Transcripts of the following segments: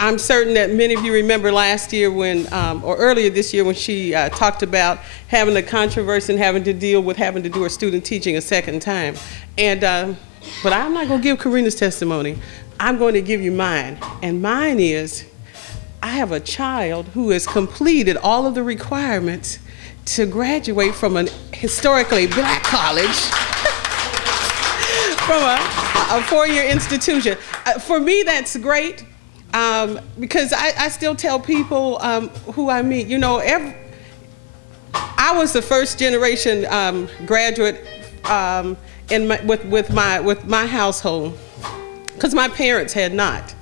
I'm certain that many of you remember last year when, or earlier this year when she talked about having the controversy and having to deal with having to do her student teaching a second time. And, but I'm not going to give Karina's testimony. I'm going to give you mine. And mine is, I have a child who has completed all of the requirements to graduate from a historically black college, from a four-year institution. For me, that's great. Because I still tell people who I meet, you know, I was the first generation graduate with my household, because my parents had not.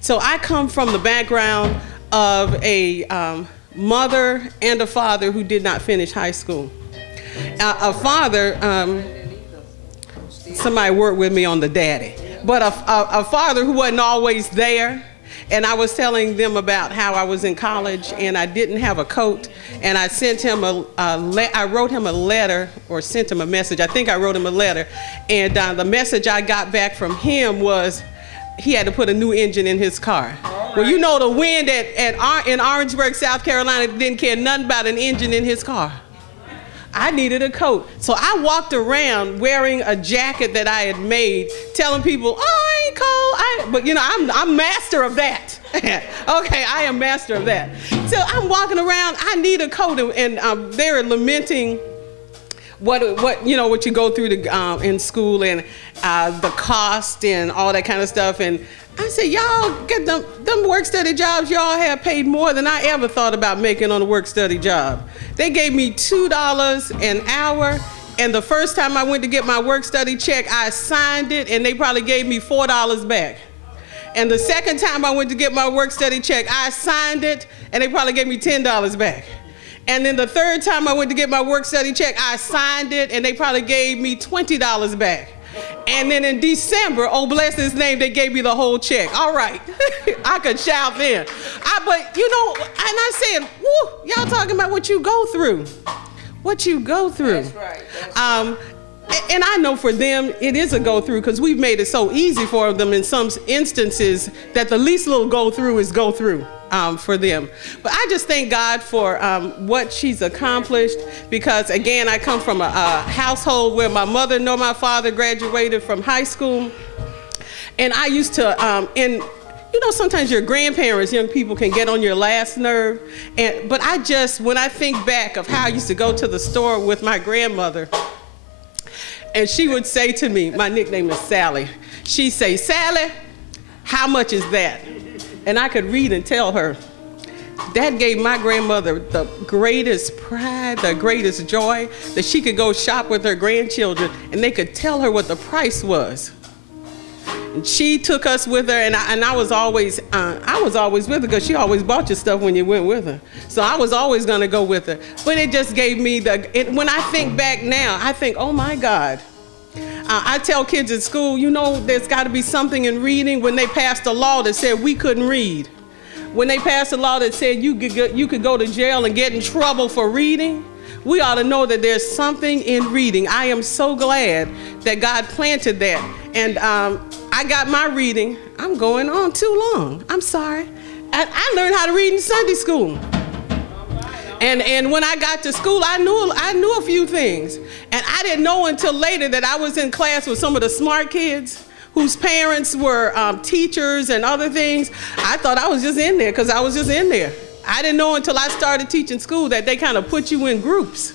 So I come from the background of a mother and a father who did not finish high school. A father, somebody worked with me on the daddy, but a father who wasn't always there. And I was telling them about how I was in college and I didn't have a coat, and I sent him I wrote him a letter, or sent him a message. I think I wrote him a letter, and the message I got back from him was he had to put a new engine in his car. Well, you know, the wind in Orangeburg, South Carolina, didn't care nothing about an engine in his car. I needed a coat. So I walked around wearing a jacket that I had made, telling people, oh, I ain't cold. But you know, I'm master of that. Okay, I am master of that. So I'm walking around, I need a coat, and they're lamenting what you go through in school, and the cost and all that kind of stuff. And I said, y'all get them work study jobs y'all have paid more than I ever thought about making on a work study job. They gave me $2 an hour, and the first time I went to get my work study check, I signed it, and they probably gave me $4 back. And the second time I went to get my work study check, I signed it, and they probably gave me $10 back. And then the third time I went to get my work study check, I signed it, and they probably gave me $20 back. And then in December, oh bless his name, they gave me the whole check. All right, I could shout then. But you know, and I said, woo, y'all talking about what you go through. What you go through. That's right. That's right. And I know for them, it is a go through, because we've made it so easy for them in some instances that the least little go through is go through. For them. But I just thank God for what she's accomplished, because again, I come from a household where my mother nor my father graduated from high school. And I used to, and you know, sometimes your grandparents, young people, can get on your last nerve. But when I think back of how I used to go to the store with my grandmother, and she would say to me, my nickname is Sally, she'd say, Sally, how much is that? And I could read and tell her. That gave my grandmother the greatest pride, the greatest joy, that she could go shop with her grandchildren and they could tell her what the price was. And she took us with her, and I was always with her, because she always bought you stuff when you went with her. So I was always gonna go with her. But it just gave me when I think back now, I think, oh my God. I tell kids at school, you know, there's got to be something in reading. When they passed a law that said we couldn't read, when they passed a law that said you could go to jail and get in trouble for reading, we ought to know that there's something in reading. I am so glad that God planted that. And I got my reading. I'm going on too long. I'm sorry. I learned how to read in Sunday school. And when I got to school, I knew a few things. And I didn't know until later that I was in class with some of the smart kids whose parents were teachers and other things. I thought I was just in there because I was just in there. I didn't know until I started teaching school that they kind of put you in groups.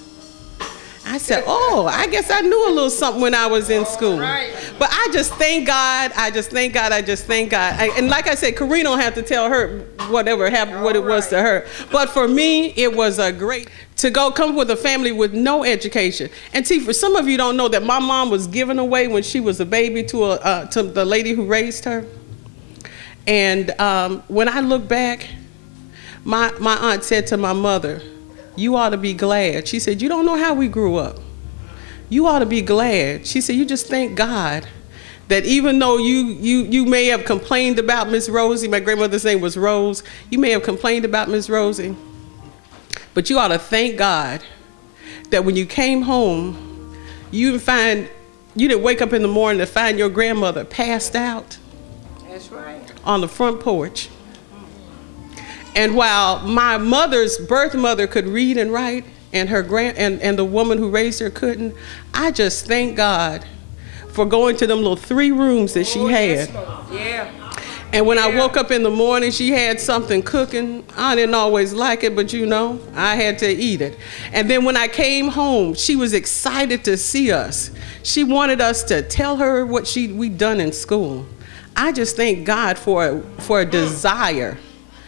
I said, oh, I guess I knew a little something when I was in school. But I just thank God. I just thank God. And like I said, Karina don't have to tell her whatever happened, what it was to her. But for me, it was a great to come with a family with no education. And see, for some of you don't know that my mom was given away when she was a baby to the lady who raised her. And when I look back, my aunt said to my mother, you ought to be glad. She said, you don't know how we grew up. You ought to be glad. She said, you just thank God that even though you may have complained about Miss Rosie, my grandmother's name was Rose, you may have complained about Miss Rosie, but you ought to thank God that when you came home, you didn't wake up in the morning to find your grandmother passed out. That's right. On the front porch. And while my mother's birth mother could read and write, and her and the woman who raised her couldn't, I just thank God for going to them little 3 rooms that she had. Yeah. And when I woke up in the morning, she had something cooking. I didn't always like it, but you know, I had to eat it. And then when I came home, she was excited to see us. She wanted us to tell her what we'd done in school. I just thank God for a desire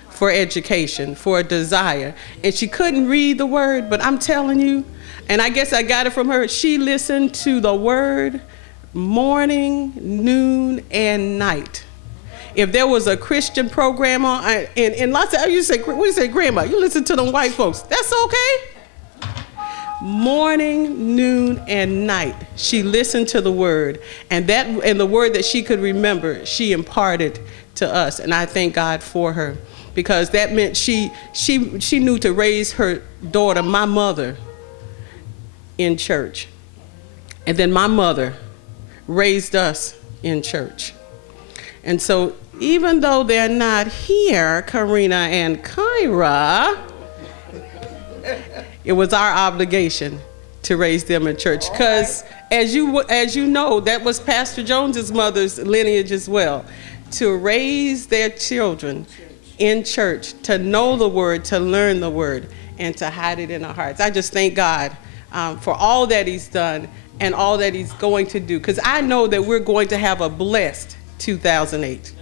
for education, for a desire. And she couldn't read the word, but I'm telling you, and I guess I got it from her, she listened to the word morning, noon, and night. If there was a Christian program on, and lots of you say, we say, Grandma, you listen to them white folks. That's okay. Morning, noon, and night, she listened to the word, and the word that she could remember, she imparted to us, and I thank God for her, because that meant she knew to raise her daughter, my mother, in church, and then my mother raised us in church. And so even though they're not here, Karina and Kyra, it was our obligation to raise them in church. Because as you know, that was Pastor Jones's mother's lineage as well, to raise their children in church, to know the word, to learn the word, and to hide it in our hearts. I just thank God for all that he's done and all that he's going to do, because I know that we're going to have a blessed 2008.